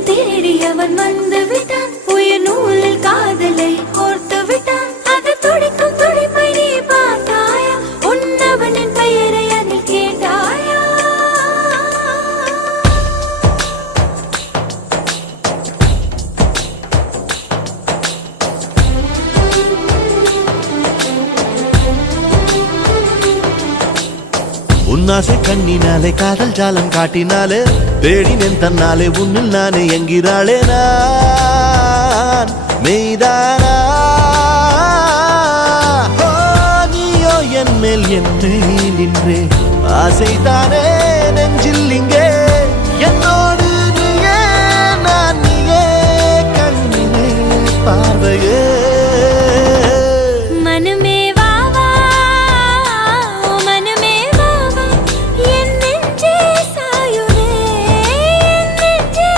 என்னையும் திருடி அவன் வந்து விட்டான். உயிர் நூலில் காதலை கோர்த்து விட்டான். அது துடிக்கும் துடிப்பை நீ பார்த்தாயா? உன்னவனின் பெயரை அதில் கேட்டாயா? உன்னாசை கண்ணினாலே காதல் ஜாலம் காட்டினாலே தேடினேன் தன்னாலே உன்னில் நானே என்கிறாளே நான் மெய்தானா? நீயோ என் மேல் என்னை நின்றே ஆசைதானே நெஞ்சில் இங்கே